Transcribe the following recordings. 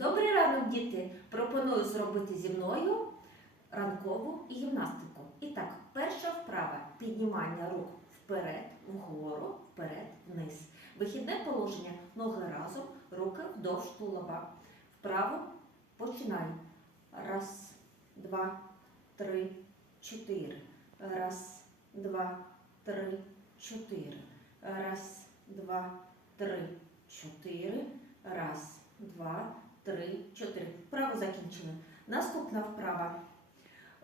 Добрий ранок, діти! Пропоную зробити зі мною ранкову гімнастику. І так, перша вправа піднімання рук вперед, вгору, вперед, вниз. Вихідне положення ноги разом, руки вдовж тулуба. Вправо починай. Раз, два, три, чотири. Раз, два, три, чотири. Раз, два, три, чотири. Раз, два, три, чотири. Вправо закінчили. Наступна вправа.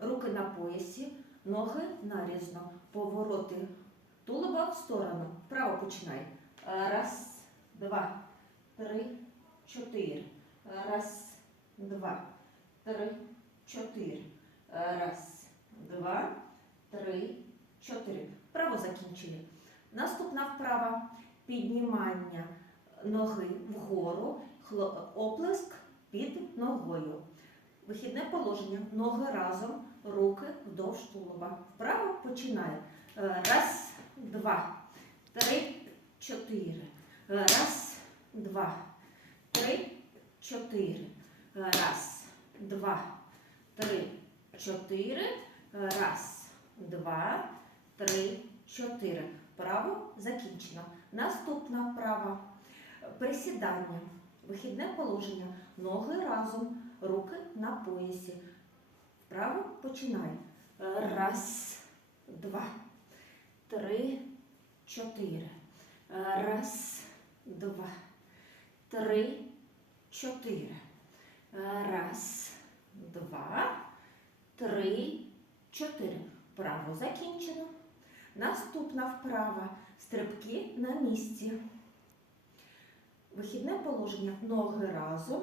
Руки на поясі, ноги нарізно. Повороти тулуба в сторону. Вправо починай. Раз, два, три, чотири. Раз, два, три, чотири. Раз, два, три, чотири. Вправо закінчили. Наступна вправа. Піднімання ноги вгору, оплеск під ногою. Вихідне положення. Ноги разом, руки вдовж тулуба. Вправо починає. Е, Раз, два, три, чотири. Е, Раз, два, три, чотири. Е, Раз, два, три, чотири. Раз, два, три, чотири. Вправо закінчено. Наступна вправа. Присідання. Вихідне положення. Ноги разом, руки на поясі. Вправо починай. Раз, два, три, чотири. Раз, два, три, чотири. Раз, два, три, чотири. Вправо закінчено. Наступна вправа. Стрибки на місці. Вихідне положення. Ноги разом,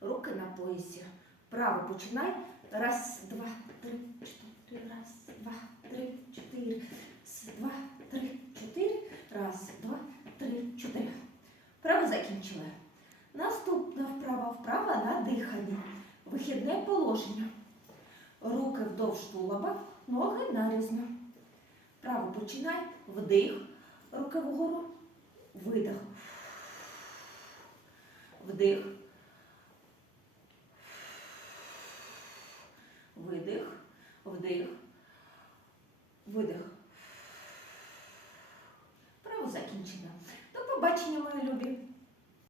руки на поясі. Вправо починай. Раз, два, три, чотири. Раз, два, три, чотири. Раз, два, три, чотири. Раз, два, три, чотири. Вправо закінчили. Наступна вправа. Вправа на дихання. Вихідне положення. Руки вдовж тулуба, ноги нарізно. Вправо починай. Вдих. Руки вгору. Видих вдих, видих, вдих, видих. Право закінчення. До побачення, мої любі!